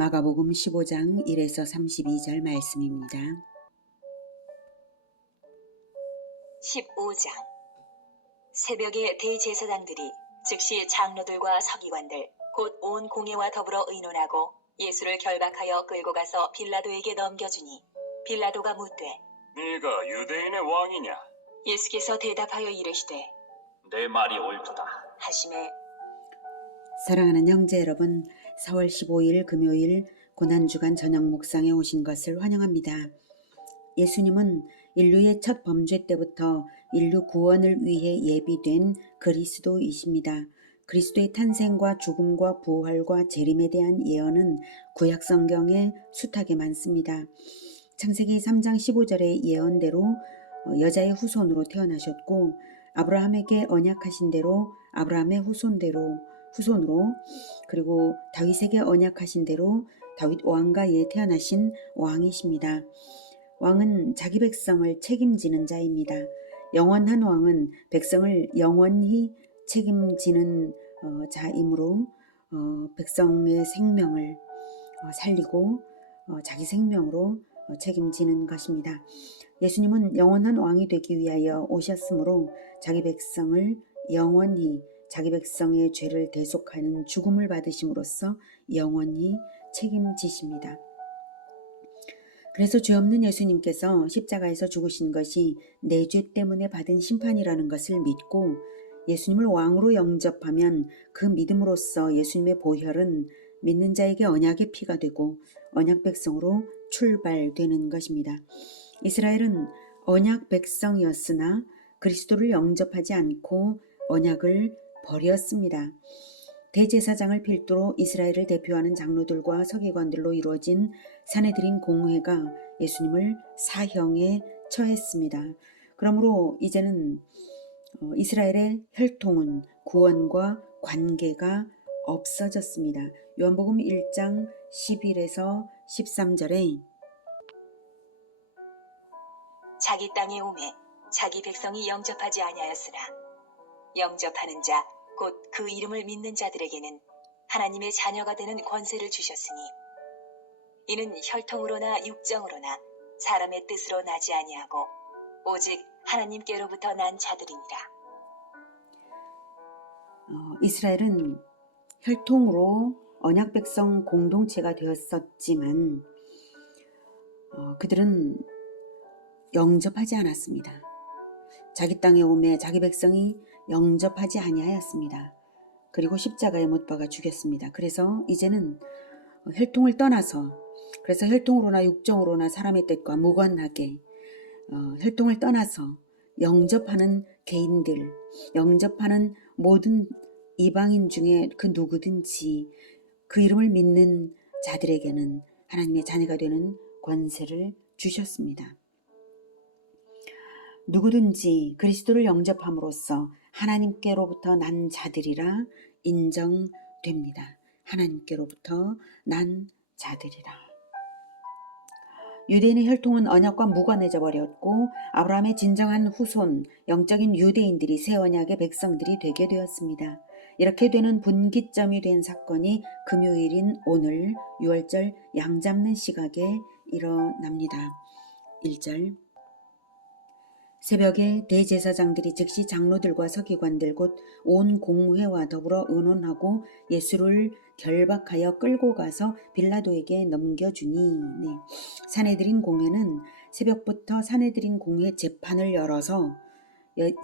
마가복음 15장 1에서 32절 말씀입니다. 15장. 새벽에 대제사장들이 즉시 장로들과 서기관들 곧 온 공회와 더불어 의논하고 예수를 결박하여 끌고 가서 빌라도에게 넘겨주니 빌라도가 묻되 네가 유대인의 왕이냐? 예수께서 대답하여 이르시되 내 말이 옳도다 하시매. 사랑하는 형제 여러분, 4월 15일 금요일 고난주간 저녁 묵상에 오신 것을 환영합니다. 예수님은 인류의 첫 범죄 때부터 인류 구원을 위해 예비된 그리스도이십니다. 그리스도의 탄생과 죽음과 부활과 재림에 대한 예언은 구약 성경에 숱하게 많습니다. 창세기 3장 15절의 예언대로 여자의 후손으로 태어나셨고, 아브라함에게 언약하신 대로 아브라함의 후손으로, 그리고 다윗에게 언약하신 대로 다윗 왕가에 태어나신 왕이십니다. 왕은 자기 백성을 책임지는 자입니다. 영원한 왕은 백성을 영원히 책임지는 자이므로 백성의 생명을 살리고 자기 생명으로 책임지는 것입니다. 예수님은 영원한 왕이 되기 위하여 오셨으므로 자기 백성을 영원히 자기 백성의 죄를 대속하는 죽음을 받으심으로써 영원히 책임지십니다. 그래서 죄 없는 예수님께서 십자가에서 죽으신 것이 내 죄 때문에 받은 심판이라는 것을 믿고 예수님을 왕으로 영접하면 그 믿음으로써 예수님의 보혈은 믿는 자에게 언약의 피가 되고 언약 백성으로 출발되는 것입니다. 이스라엘은 언약 백성이었으나 그리스도를 영접하지 않고 언약을 버렸습니다. 대제사장을 필두로 이스라엘을 대표하는 장로들과 서기관들로 이루어진 산헤드린 공회가 예수님을 사형에 처했습니다. 그러므로 이제는 이스라엘의 혈통은 구원과 관계가 없어졌습니다. 요한복음 1장 11에서 13절에 자기 땅에 오매 자기 백성이 영접하지 아니하였으나 영접하는 자 곧 그 이름을 믿는 자들에게는 하나님의 자녀가 되는 권세를 주셨으니 이는 혈통으로나 육정으로나 사람의 뜻으로 나지 아니하고 오직 하나님께로부터 난 자들이니라. 이스라엘은 혈통으로 언약 백성 공동체가 되었었지만 그들은 영접하지 않았습니다. 자기 땅에 오매 자기 백성이 영접하지 아니하였습니다. 그리고 십자가에 못 박아 죽였습니다. 그래서 이제는 혈통을 떠나서, 그래서 혈통으로나 육정으로나 사람의 뜻과 무관하게 혈통을 떠나서 영접하는 개인들, 영접하는 모든 이방인 중에 그 누구든지 그 이름을 믿는 자들에게는 하나님의 자녀가 되는 권세를 주셨습니다. 누구든지 그리스도를 영접함으로써 하나님께로부터 난 자들이라 인정됩니다. 하나님께로부터 난 자들이라. 유대인의 혈통은 언약과 무관해져 버렸고 아브라함의 진정한 후손, 영적인 유대인들이 새 언약의 백성들이 되게 되었습니다. 이렇게 되는 분기점이 된 사건이 금요일인 오늘 6월절 양 잡는 시각에 일어납니다. 1절. 새벽에 대제사장들이 즉시 장로들과 서기관들 곧 온 공회와 더불어 의논하고 예수를 결박하여 끌고 가서 빌라도에게 넘겨주니. 산헤드린 공회는 새벽부터 산헤드린 공회 재판을 열어서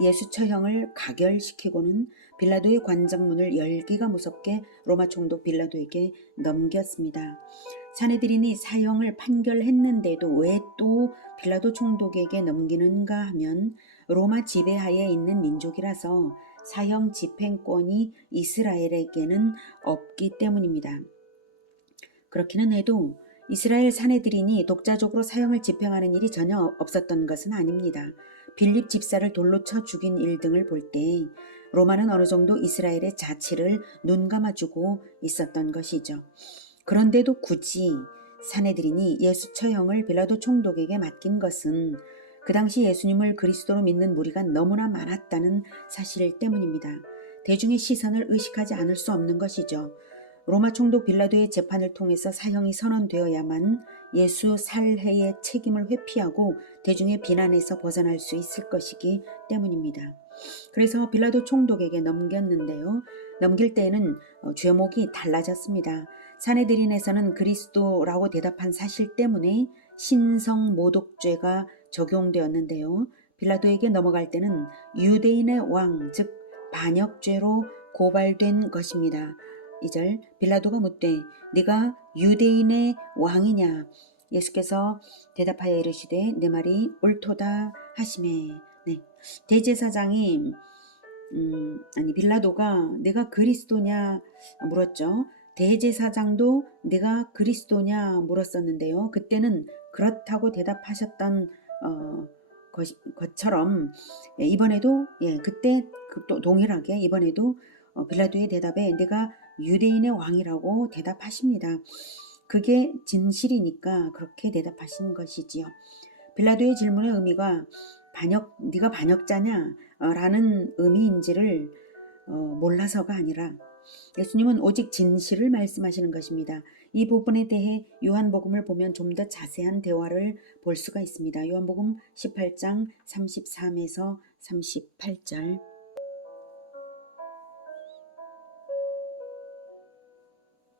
예수 처형을 가결시키고는 빌라도의 관장문을 열기가 무섭게 로마 총독 빌라도에게 넘겼습니다. 산헤드린이 사형을 판결했는데도 왜 또 빌라도 총독에게 넘기는가 하면 로마 지배하에 있는 민족이라서 사형 집행권이 이스라엘에게는 없기 때문입니다. 그렇기는 해도 이스라엘 산헤드린이 독자적으로 사형을 집행하는 일이 전혀 없었던 것은 아닙니다. 빌립 집사를 돌로 쳐 죽인 일 등을 볼 때 로마는 어느 정도 이스라엘의 자치를 눈감아주고 있었던 것이죠. 그런데도 굳이 산헤드린이 예수 처형을 빌라도 총독에게 맡긴 것은 그 당시 예수님을 그리스도로 믿는 무리가 너무나 많았다는 사실 때문입니다. 대중의 시선을 의식하지 않을 수 없는 것이죠. 로마 총독 빌라도의 재판을 통해서 사형이 선언되어야만 예수 살해의 책임을 회피하고 대중의 비난에서 벗어날 수 있을 것이기 때문입니다. 그래서 빌라도 총독에게 넘겼는데요. 넘길 때에는 죄목이 달라졌습니다. 사내들인에서는 그리스도라고 대답한 사실 때문에 신성모독죄가 적용되었는데요. 빌라도에게 넘어갈 때는 유대인의 왕, 즉 반역죄로 고발된 것입니다. 2절 빌라도가 묻되 네가 유대인의 왕이냐? 예수께서 대답하여 이르시되 내 말이 옳도다 하시매. 네. 대제사장이 빌라도가 내가 그리스도냐 물었죠. 대제사장도 내가 그리스도냐 물었었는데요. 그때는 그렇다고 대답하셨던 것처럼 이번에도 그때 또 동일하게 이번에도 빌라도의 대답에 내가 유대인의 왕이라고 대답하십니다. 그게 진실이니까 그렇게 대답하신 것이지요. 빌라도의 질문의 의미가 네가 반역자냐? 라는 의미인지를 몰라서가 아니라 예수님은 오직 진실을 말씀하시는 것입니다. 이 부분에 대해 요한복음을 보면 좀 더 자세한 대화를 볼 수가 있습니다. 요한복음 18장 33에서 38절.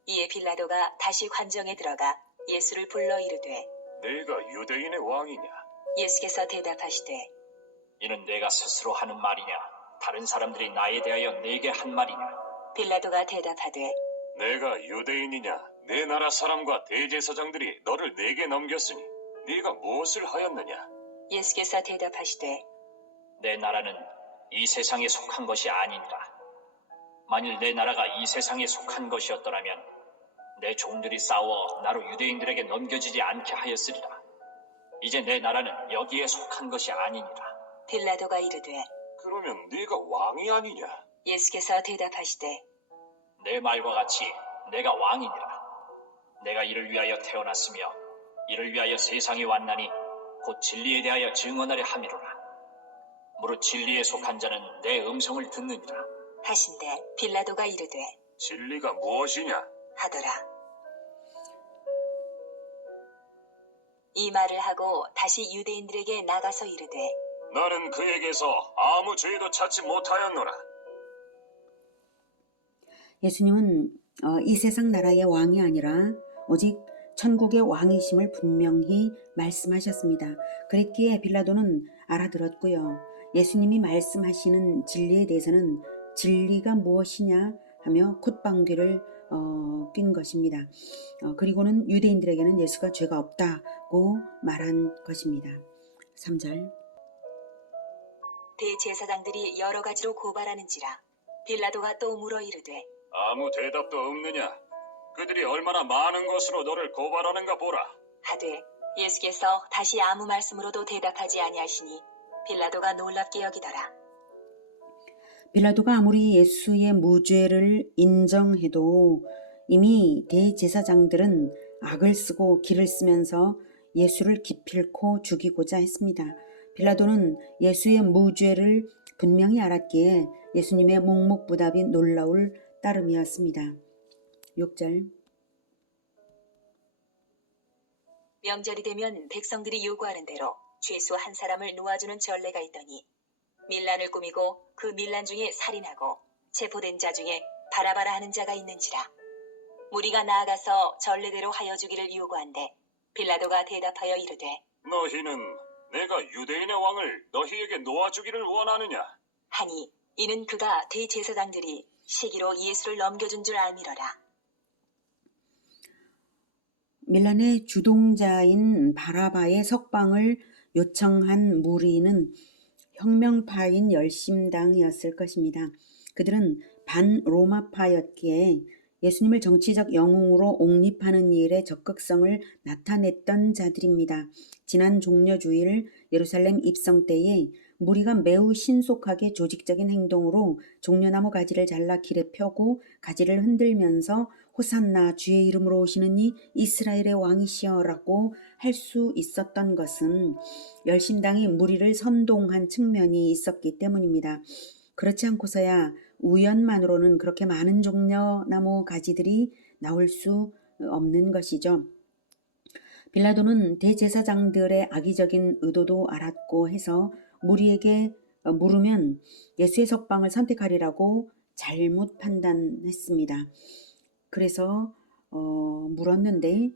이에 빌라도가 다시 관정에 들어가 예수를 불러 이르되 내가 유대인의 왕이냐? 예수께서 대답하시되 이는 내가 스스로 하는 말이냐? 다른 사람들이 나에 대하여 내게 한 말이냐? 빌라도가 대답하되 내가 유대인이냐? 내 나라 사람과 대제사장들이 너를 내게 넘겼으니 네가 무엇을 하였느냐? 예수께서 대답하시되 내 나라는 이 세상에 속한 것이 아니니라. 만일 내 나라가 이 세상에 속한 것이었더라면 내 종들이 싸워 나로 유대인들에게 넘겨지지 않게 하였으리라. 이제 내 나라는 여기에 속한 것이 아니니라. 빌라도가 이르되 그러면 네가 왕이 아니냐? 예수께서 대답하시되 내 말과 같이 내가 왕이니라. 내가 이를 위하여 태어났으며 이를 위하여 세상에 왔나니 곧 진리에 대하여 증언하려 함이로라. 무릇 진리에 속한 자는 내 음성을 듣느니라. 하신대 빌라도가 이르되 진리가 무엇이냐? 하더라. 이 말을 하고 다시 유대인들에게 나가서 이르되 나는 그에게서 아무 죄도 찾지 못하였노라. 예수님은 이 세상 나라의 왕이 아니라 오직 천국의 왕이심을 분명히 말씀하셨습니다. 그랬기에 빌라도는 알아들었고요. 예수님이 말씀하시는 진리에 대해서는 진리가 무엇이냐 하며 콧방귀를 낀 것입니다. 그리고는 유대인들에게는 예수가 죄가 없다고 말한 것입니다. 3절 대제사장들이 여러 가지로 고발하는지라 빌라도가 또 물어 이르되 아무 대답도 없느냐? 그들이 얼마나 많은 것으로 너를 고발하는가 보라. 하되 예수께서 다시 아무 말씀으로도 대답하지 아니하시니 빌라도가 놀랍게 여기더라. 빌라도가 아무리 예수의 무죄를 인정해도 이미 대제사장들은 악을 쓰고 기를 쓰면서 예수를 기필코 죽이고자 했습니다. 빌라도는 예수의 무죄를 분명히 알았기에 예수님의 묵묵부답이 놀라울 따름이었습니다. 6절 명절이 되면 백성들이 요구하는 대로 죄수 한 사람을 놓아주는 전례가 있더니 밀란을 꾸미고 그 밀란 중에 살인하고 체포된 자 중에 바라바라 하는 자가 있는지라. 무리가 나아가서 전례대로 하여 주기를 요구한대 빌라도가 대답하여 이르되 너희는 내가 유대인의 왕을 너희에게 놓아주기를 원하느냐? 하니 이는 그가 대제사장들이 시기로 예수를 넘겨준 줄 알미러라. 밀란의 주동자인 바라바의 석방을 요청한 무리는 혁명파인 열심당이었을 것입니다. 그들은 반로마파였기에 예수님을 정치적 영웅으로 옹립하는 일에 적극성을 나타냈던 자들입니다. 지난 종려주일 예루살렘 입성 때에 무리가 매우 신속하게 조직적인 행동으로 종려나무 가지를 잘라 길에 펴고 가지를 흔들면서 호산나 주의 이름으로 오시는 이 이스라엘의 왕이시여라고 할 수 있었던 것은 열심당이 무리를 선동한 측면이 있었기 때문입니다. 그렇지 않고서야 우연만으로는 그렇게 많은 종려나무 가지들이 나올 수 없는 것이죠. 빌라도는 대제사장들의 악의적인 의도도 알았고 해서 무리에게 물으면 예수의 석방을 선택하리라고 잘못 판단했습니다. 그래서 물었는데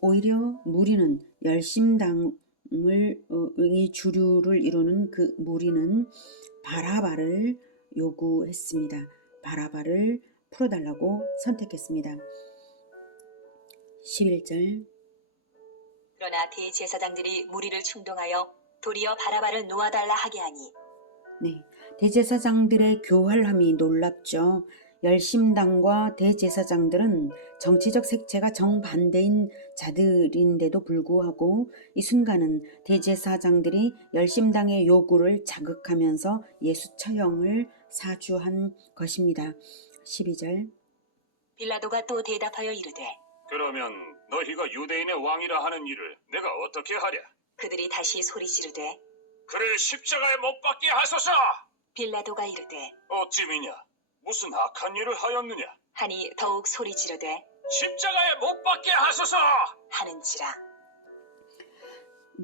오히려 무리는 열심당을 이 주류를 이루는 그 무리는 바라바를 요구했습니다. 바라바를 풀어달라고 선택했습니다. 11절 그러나 대제사장들이 무리를 충동하여 도리어 바라바를 놓아달라 하게 하니 네, 대제사장들의 교활함이 놀랍죠. 열심당과 대제사장들은 정치적 색채가 정반대인 자들인데도 불구하고 이 순간은 대제사장들이 열심당의 요구를 자극하면서 예수 처형을 사주한 것입니다. 12절 빌라도가 또 대답하여 이르되 그러면 너희가 유대인의 왕이라 하는 일을 내가 어떻게 하랴? 그들이 다시 소리 지르되 그를 십자가에 못 박게 하소서! 빌라도가 이르되 어찌미냐? 무슨 악한 일을 하였느냐? 하니 더욱 소리 지르되 십자가에 못 박게 하소서! 하는지라.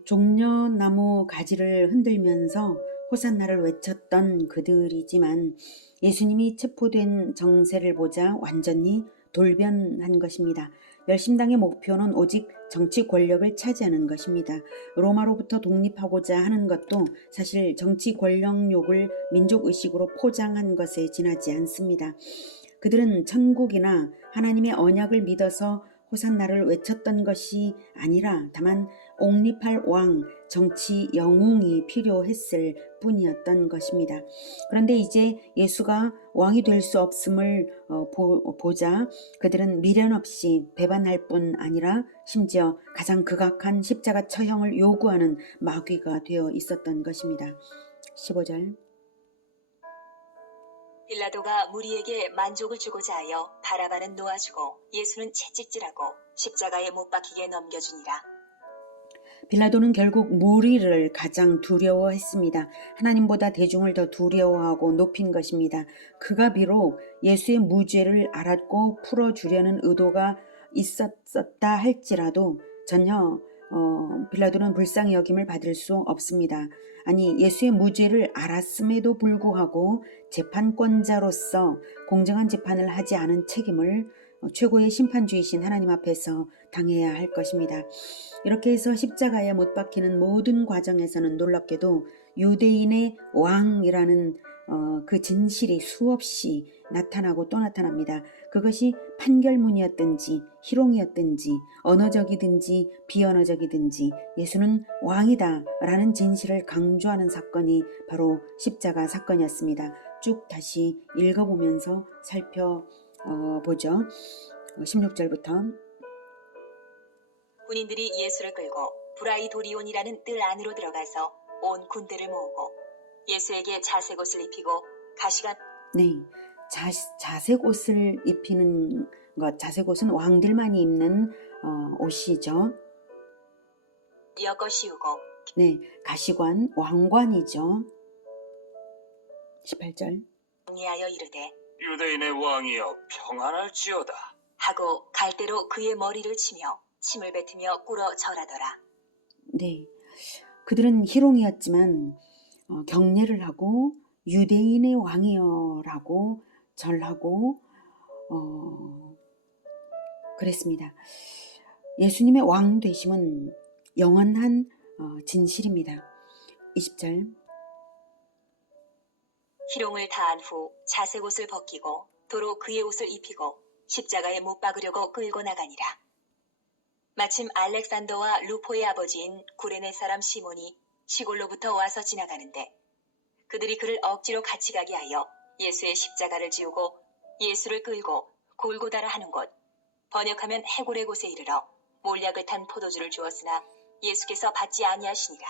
종려나무 가지를 흔들면서 호산나를 외쳤던 그들이지만 예수님이 체포된 정세를 보자 완전히 돌변한 것입니다. 열심당의 목표는 오직 정치 권력을 차지하는 것입니다. 로마로부터 독립하고자 하는 것도 사실 정치 권력욕을 민족의식으로 포장한 것에 지나지 않습니다. 그들은 천국이나 하나님의 언약을 믿어서 호산나를 외쳤던 것이 아니라 다만 옹립할 왕, 정치 영웅이 필요했을 뿐이었던 것입니다. 그런데 이제 예수가 왕이 될 수 없음을 보자 그들은 미련 없이 배반할 뿐 아니라 심지어 가장 극악한 십자가 처형을 요구하는 마귀가 되어 있었던 것입니다. 15절 빌라도가 무리에게 만족을 주고자 하여 바라바는 놓아주고 예수는 채찍질하고 십자가에 못 박히게 넘겨주니라. 빌라도는 결국 무리를 가장 두려워했습니다. 하나님보다 대중을 더 두려워하고 높인 것입니다. 그가 비록 예수의 무죄를 알았고 풀어주려는 의도가 있었다 할지라도 전혀 빌라도는 불쌍히 여김을 받을 수 없습니다. 아니 예수의 무죄를 알았음에도 불구하고 재판권자로서 공정한 재판을 하지 않은 책임을 최고의 심판주이신 하나님 앞에서 당해야 할 것입니다. 이렇게 해서 십자가에 못 박히는 모든 과정에서는 놀랍게도 유대인의 왕이라는 그 진실이 수없이 나타나고 또 나타납니다. 그것이 판결문이었든지 희롱이었든지 언어적이든지 비언어적이든지 예수는 왕이다 라는 진실을 강조하는 사건이 바로 십자가 사건이었습니다. 쭉 다시 읽어보면서 살펴보죠. 16절부터 군인들이 예수를 끌고 브라이도리온이라는 뜰 안으로 들어가서 온 군대를 모으고 예수에게 자색 옷을 입히고 가시관 네, 자색 옷을 입히는 것, 자색 옷은 왕들만이 입는 옷이죠. 엮어 씌우고 네, 가시관, 왕관이죠. 18절 정리하여 이르되 유대인의 왕이여 평안할지어다. 하고 갈대로 그의 머리를 치며 침을 뱉으며 꿇어 절하더라. 네, 그들은 희롱이었지만 경례를 하고 유대인의 왕이여라고 절하고 그랬습니다. 예수님의 왕 되심은 영원한 진실입니다. 20절 희롱을 다한 후 자색 옷을 벗기고 도로 그의 옷을 입히고 십자가에 못 박으려고 끌고 나가니라. 마침 알렉산더와 루포의 아버지인 구레네 사람 시몬이 시골로부터 와서 지나가는데 그들이 그를 억지로 같이 가게 하여 예수의 십자가를 지우고 예수를 끌고 골고다라 하는 곳, 번역하면 해골의 곳에 이르러 몰약을 탄 포도주를 주었으나 예수께서 받지 아니하시니라.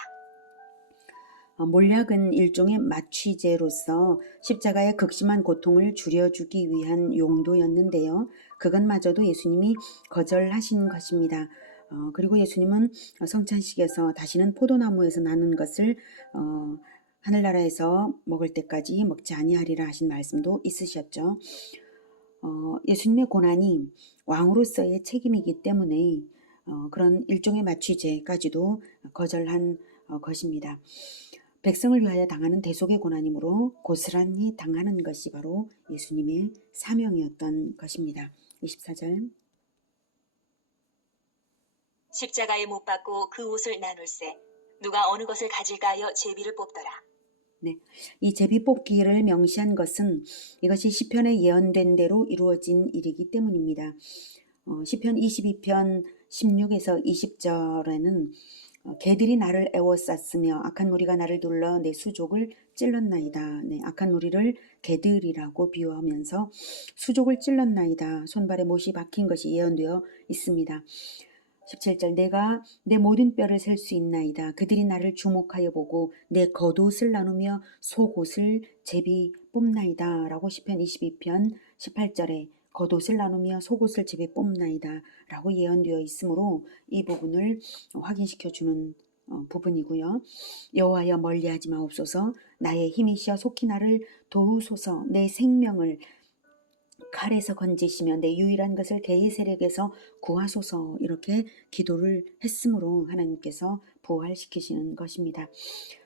몰약은 일종의 마취제로서 십자가의 극심한 고통을 줄여주기 위한 용도였는데요. 그것마저도 예수님이 거절하신 것입니다. 그리고 예수님은 성찬식에서 다시는 포도나무에서 나는 것을 하늘나라에서 먹을 때까지 먹지 아니하리라 하신 말씀도 있으셨죠. 예수님의 고난이 왕으로서의 책임이기 때문에 그런 일종의 마취제까지도 거절한 것입니다. 백성을 위하여 당하는 대속의 고난이므로 고스란히 당하는 것이 바로 예수님의 사명이었던 것입니다. 24절. 십자가에 못 박고 그 옷을 나눌세 누가 어느 것을 가질까 하여 제비를 뽑더라. 네, 이 제비 뽑기를 명시한 것은 이것이 시편에 예언된 대로 이루어진 일이기 때문입니다. 시편 22편 16에서 20절에는 개들이 나를 애워쌌으며 악한 무리가 나를 둘러 내 수족을 찔렀나이다. 네, 악한 무리를 개들이라고 비유하면서 수족을 찔렀나이다. 손발에 못이 박힌 것이 예언되어 있습니다. 17절 내가 내 모든 뼈를 셀 수 있나이다. 그들이 나를 주목하여 보고 내 겉옷을 나누며 속옷을 제비 뽑나이다. 라고 시편 22편 18절에 겉옷을 나누며 속옷을 제비 뽑나이다. 라고 예언되어 있으므로 이 부분을 확인시켜주는 부분이고요. 여호와여 멀리하지 마옵소서 나의 힘이시여 속히 나를 도우소서 내 생명을 칼에서 건지시며 내 유일한 것을 개의 세력에서 구하소서 이렇게 기도를 했으므로 하나님께서 부활시키시는 것입니다.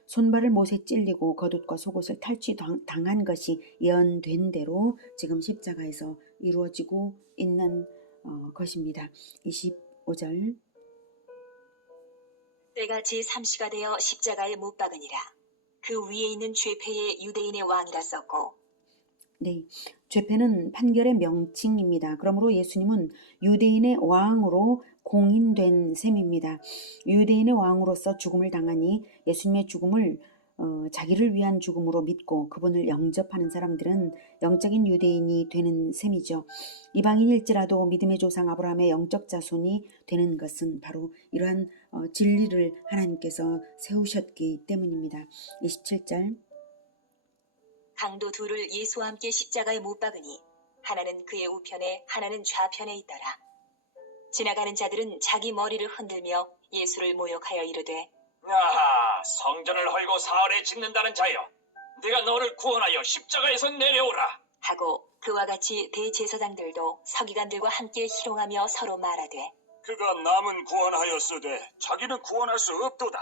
손발을 못에 찔리고 겉옷과 속옷을 탈취당한 것이 예언된 대로 지금 십자가에서 이루어지고 있는 것입니다. 25절 때가 제3시가 되어 십자가에 못 박으니라. 그 위에 있는 죄패의 유대인의 왕이라 썼고 네, 죄패는 판결의 명칭입니다. 그러므로 예수님은 유대인의 왕으로 공인된 셈입니다. 유대인의 왕으로서 죽음을 당하니 예수님의 죽음을 자기를 위한 죽음으로 믿고 그분을 영접하는 사람들은 영적인 유대인이 되는 셈이죠. 이방인일지라도 믿음의 조상 아브라함의 영적 자손이 되는 것은 바로 이러한 진리를 하나님께서 세우셨기 때문입니다. 27절 강도 둘을 예수와 함께 십자가에 못 박으니 하나는 그의 우편에 하나는 좌편에 있더라. 지나가는 자들은 자기 머리를 흔들며 예수를 모욕하여 이르되 아하, 성전을 헐고 사흘에 짓는다는 자여, 내가 너를 구원하여 십자가에서 내려오라. 하고 그와 같이 대제사장들도 서기관들과 함께 희롱하며 서로 말하되 그가 남은 구원하였으되 자기는 구원할 수 없도다.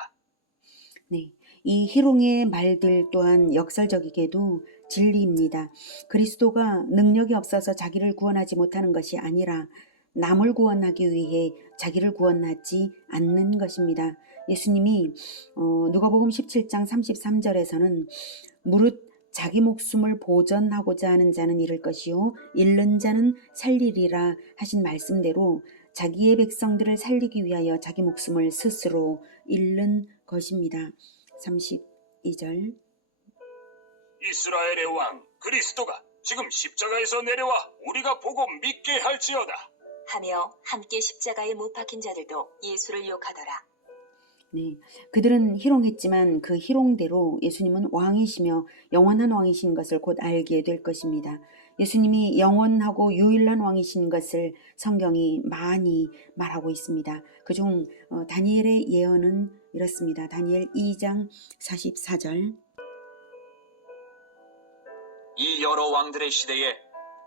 네, 이 희롱의 말들 또한 역설적이게도 진리입니다. 그리스도가 능력이 없어서 자기를 구원하지 못하는 것이 아니라 남을 구원하기 위해 자기를 구원하지 않는 것입니다. 예수님이 누가복음 17장 33절에서는 무릇 자기 목숨을 보전하고자 하는 자는 잃을 것이요 잃는 자는 살리리라 하신 말씀대로 자기의 백성들을 살리기 위하여 자기 목숨을 스스로 잃는 것입니다. 32절 이스라엘의 왕 그리스도가 지금 십자가에서 내려와 우리가 보고 믿게 할지어다. 하며 함께 십자가에 못 박힌 자들도 예수를 욕하더라. 네, 그들은 희롱했지만 그 희롱대로 예수님은 왕이시며 영원한 왕이신 것을 곧 알게 될 것입니다. 예수님이 영원하고 유일한 왕이신 것을 성경이 많이 말하고 있습니다. 그중 다니엘의 예언은 이렇습니다. 다니엘 2장 44절 이 여러 왕들의 시대에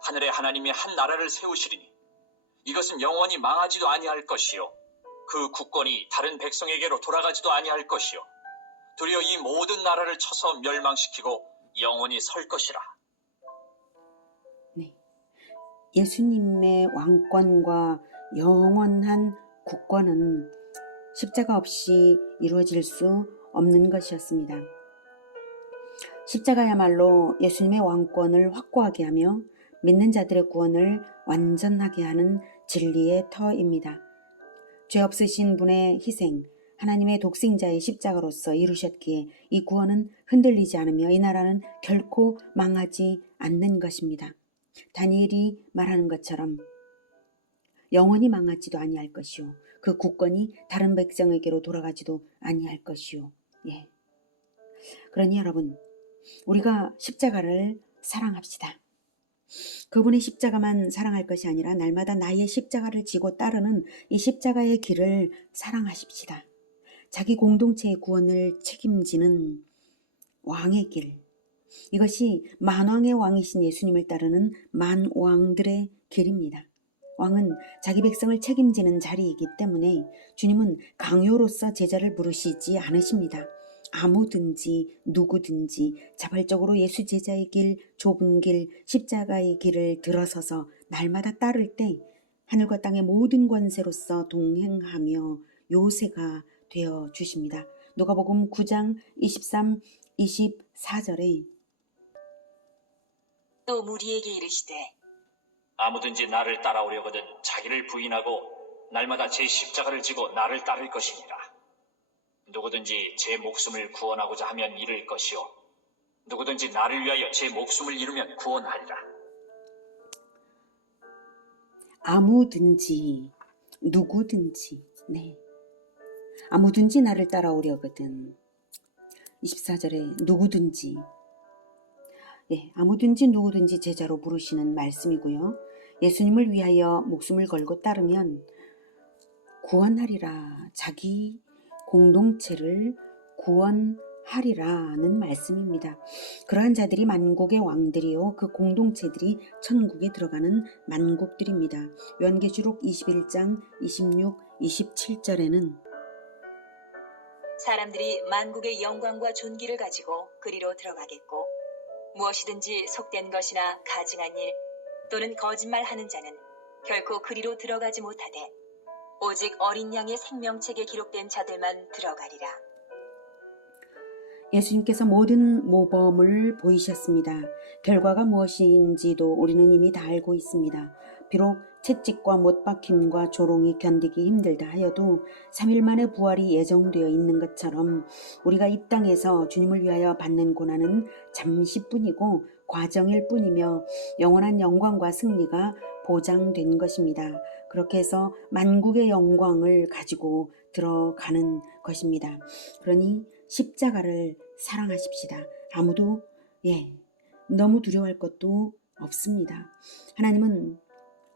하늘의 하나님이 한 나라를 세우시리니 이것은 영원히 망하지도 아니할 것이요 그 국권이 다른 백성에게로 돌아가지도 아니할 것이요 도리어 이 모든 나라를 쳐서 멸망시키고 영원히 설 것이라. 네, 예수님의 왕권과 영원한 국권은 십자가 없이 이루어질 수 없는 것이었습니다. 십자가야말로 예수님의 왕권을 확고하게 하며 믿는 자들의 구원을 완전하게 하는 진리의 터입니다. 죄 없으신 분의 희생, 하나님의 독생자의 십자가로서 이루셨기에 이 구원은 흔들리지 않으며 이 나라는 결코 망하지 않는 것입니다. 다니엘이 말하는 것처럼 영원히 망하지도 아니할 것이요 그 국권이 다른 백성에게로 돌아가지도 아니할 것이요. 예. 그러니 여러분, 우리가 십자가를 사랑합시다. 그분의 십자가만 사랑할 것이 아니라 날마다 나의 십자가를 지고 따르는 이 십자가의 길을 사랑하십시다. 자기 공동체의 구원을 책임지는 왕의 길. 이것이 만왕의 왕이신 예수님을 따르는 만왕들의 길입니다. 왕은 자기 백성을 책임지는 자리이기 때문에 주님은 강요로서 제자를 부르시지 않으십니다. 아무든지 누구든지 자발적으로 예수 제자의 길, 좁은 길, 십자가의 길을 들어서서 날마다 따를 때 하늘과 땅의 모든 권세로서 동행하며 요새가 되어 주십니다. 누가복음 9장 23, 24절에 또 무리에게 이르시되 아무든지 나를 따라오려거든 자기를 부인하고 날마다 제 십자가를 지고 나를 따를 것이니라. 누구든지 제 목숨을 구원하고자 하면 잃을 것이요 누구든지 나를 위하여 제 목숨을 잃으면 구원하리라. 아무든지 누구든지 네. 아무든지 나를 따라오려거든. 24절에 누구든지 아무든지 누구든지 제자로 부르시는 말씀이고요. 예수님을 위하여 목숨을 걸고 따르면 구원하리라. 자기 공동체를 구원하리라는 말씀입니다. 그러한 자들이 만국의 왕들이요 그 공동체들이 천국에 들어가는 만국들입니다. 요한계시록 21장 26, 27절에는 사람들이 만국의 영광과 존귀를 가지고 그리로 들어가겠고 무엇이든지 속된 것이나 가증한 일 또는 거짓말하는 자는 결코 그리로 들어가지 못하되 오직 어린 양의 생명책에 기록된 자들만 들어가리라. 예수님께서 모든 모범을 보이셨습니다. 결과가 무엇인지도 우리는 이미 다 알고 있습니다. 비록 채찍과 못박힘과 조롱이 견디기 힘들다 하여도 3일 만에 부활이 예정되어 있는 것처럼 우리가 이 땅에서 주님을 위하여 받는 고난은 잠시뿐이고 과정일 뿐이며 영원한 영광과 승리가 보장된 것입니다. 그렇게 해서 만국의 영광을 가지고 들어가는 것입니다. 그러니 십자가를 사랑하십시다. 아무도 너무 두려워할 것도 없습니다. 하나님은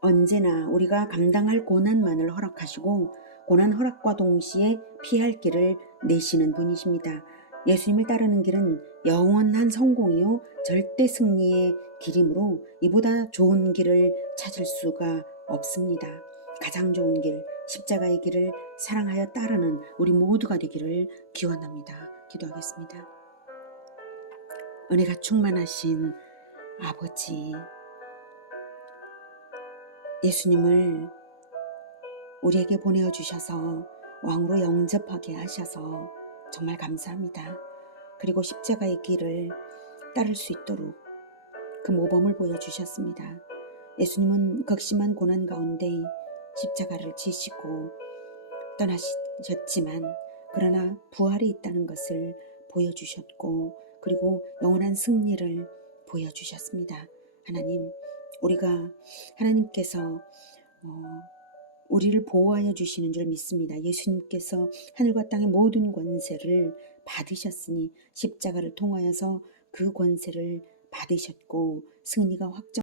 언제나 우리가 감당할 고난만을 허락하시고 고난 허락과 동시에 피할 길을 내시는 분이십니다. 예수님을 따르는 길은 영원한 성공이요 절대 승리의 길이므로 이보다 좋은 길을 찾을 수가 없습니다. 가장 좋은 길, 십자가의 길을 사랑하여 따르는 우리 모두가 되기를 기원합니다. 기도하겠습니다. 은혜가 충만하신 아버지, 예수님을 우리에게 보내어 주셔서 왕으로 영접하게 하셔서 정말 감사합니다. 그리고 십자가의 길을 따를 수 있도록 그 모범을 보여주셨습니다. 예수님은 극심한 고난 가운데 십자가를 지시고 떠나셨지만 그러나 부활이 있다는 것을 보여주셨고 그리고 영원한 승리를 보여주셨습니다. 하나님, 우리가 하나님께서 우리를 보호하여 주시는 줄 믿습니다. 예수님께서 하늘과 땅의 모든 권세를 받으셨으니 십자가를 통하여서 그 권세를 받으셨고 승리가 확정